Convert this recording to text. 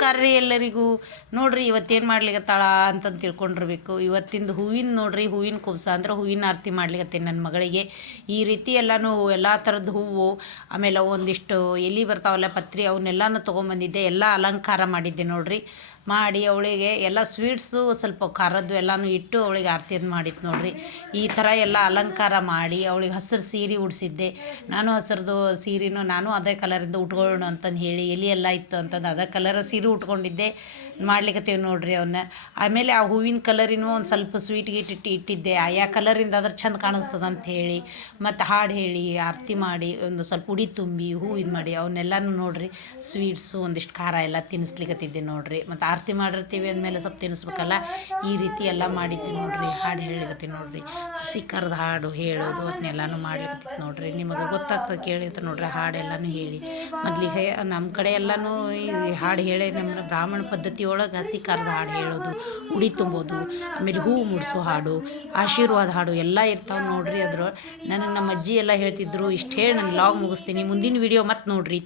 ನಮಸ್ಕಾರ ರೀ ಎಲ್ಲರಿಗೂ. ನೋಡ್ರಿ ಇವತ್ತೇನು ಮಾಡ್ಲಿಕತ್ತಾಳ ಅಂತಂದು ತಿಳ್ಕೊಂಡಿರ್ಬೇಕು. ಇವತ್ತಿಂದು ಹೂವಿನ ನೋಡ್ರಿ, ಹೂವಿನ ಕುಬ್ಸ ಅಂದ್ರೆ ಹೂವಿನ ಆರತಿ ಮಾಡ್ಲಿಕತ್ತೇನೆ ನನ್ನ ಮಗಳಿಗೆ. ಈ ರೀತಿ ಎಲ್ಲನೂ ಎಲ್ಲ ಥರದ ಹೂವು, ಆಮೇಲೆ ಒಂದಿಷ್ಟು ಎಲೆ ಬರ್ತಾವಲ್ಲ ಪತ್ರಿ, ಅವನ್ನೆಲ್ಲನೂ ತೊಗೊಂಬಂದಿದ್ದೆ. ಎಲ್ಲ ಅಲಂಕಾರ ಮಾಡಿದ್ದೆ ನೋಡ್ರಿ. ಮಾಡಿ ಅವಳಿಗೆ ಎಲ್ಲ ಸ್ವೀಟ್ಸು ಸ್ವಲ್ಪ ಖಾರದ್ದು ಎಲ್ಲನೂ ಇಟ್ಟು ಅವಳಿಗೆ ಆರತಿಯನ್ನು ಮಾಡಿತ್ತು ನೋಡ್ರಿ. ಈ ಥರ ಎಲ್ಲ ಅಲಂಕಾರ ಮಾಡಿ ಅವಳಿಗೆ ಹಸಿರು ಸೀರೆ ಉಡಿಸಿದ್ದೆ. ನಾನು ಹಸಿರದು ಸೀರೆನೂ ನಾನು ಅದೇ ಕಲರಿಂದ ಉಟ್ಕೊಳ್ಳೋಣ ಅಂತಂದು ಹೇಳಿ, ಎಲೆ ಎಲ್ಲ ಇತ್ತು ಅಂತಂದು ಅದೇ ಕಲರ್ ಸೀರೆ ಉಟ್ಕೊಂಡಿದ್ದೆ. ಮಾಡ್ಲಿಕ್ಕತ್ತೇವೆ ನೋಡ್ರಿ ಅವನ್ನ. ಆಮೇಲೆ ಆ ಹೂವಿನ ಕಲರಿನೂ ಒಂದು ಸ್ವಲ್ಪ ಸ್ವೀಟ್ ಗೀಟ್ ಇಟ್ಟಿದ್ದೆ. ಆಯಾ ಕಲರಿಂದ ಅದ್ರ ಚಂದ ಕಾಣಿಸ್ತದೆ ಅಂತ ಹೇಳಿ, ಮತ್ತು ಹಾಡು ಹೇಳಿ ಆರತಿ ಮಾಡಿ ಒಂದು ಸ್ವಲ್ಪ ಉಡಿ ತುಂಬಿ ಹೂ ಇದು ಮಾಡಿ ಅವನ್ನೆಲ್ಲನೂ ನೋಡ್ರಿ ಸ್ವೀಟ್ಸು ಒಂದಿಷ್ಟು ಖಾರ ಎಲ್ಲ ತಿನ್ನಿಸ್ಲಿಕ್ಕತ್ತಿದ್ದೆ ನೋಡ್ರಿ. ಮತ್ತು ಆರತಿ ಮಾಡಿರ್ತೀವಿ ಅಂದಮೇಲೆ ಸ್ವಲ್ಪ ತಿನ್ನಿಸ್ಬೇಕಲ್ಲ, ಈ ರೀತಿ ಎಲ್ಲ ಮಾಡಿದ್ವಿ ನೋಡ್ರಿ. ಹಾಡು ಹೇಳಿಕತ್ತೀನಿ ನೋಡ್ರಿ, ಹಸಿ ಕರೆದು ಹಾಡು ಹೇಳೋದು ಅದನ್ನೆಲ್ಲನೂ ಮಾಡ್ಲಿಕ್ಕತ್ತಿತ್ತು ನೋಡ್ರಿ. ನಿಮಗೆ ಗೊತ್ತಾಗ್ತದೆ ಕೇಳಿರ್ತಾರೆ ನೋಡ್ರಿ. ಹಾಡೆಲ್ಲನೂ ಹೇಳಿ ಮೊದಲಿಗೆ ನಮ್ಮ ಕಡೆ ಎಲ್ಲನೂ ಈ ಹಾಡು ಹೇಳಿ ನಮ್ಮ ಬ್ರಾಹ್ಮಣ ಪದ್ಧತಿ ಒಳಗೆ ಹಸಿ ಕರೆದು ಹಾಡು ಹೇಳೋದು, ಉಡಿ ತುಂಬೋದು, ಆಮೇಲೆ ಹೂವು ಮುಡಿಸೋ ಹಾಡು, ಆಶೀರ್ವಾದ ಹಾಡು ಎಲ್ಲ ಇರ್ತಾವೆ ನೋಡ್ರಿ. ಅದ್ರ ನನಗೆ ನಮ್ಮ ಅಜ್ಜಿ ಎಲ್ಲ ಹೇಳ್ತಿದ್ರು. ಇಷ್ಟು ಹೇಳಿ ನಾನು ಲಾಗ್ ಮುಗಿಸ್ತೀನಿ. ಮುಂದಿನ ವಿಡಿಯೋ ಮತ್ತೆ ನೋಡ್ರಿ.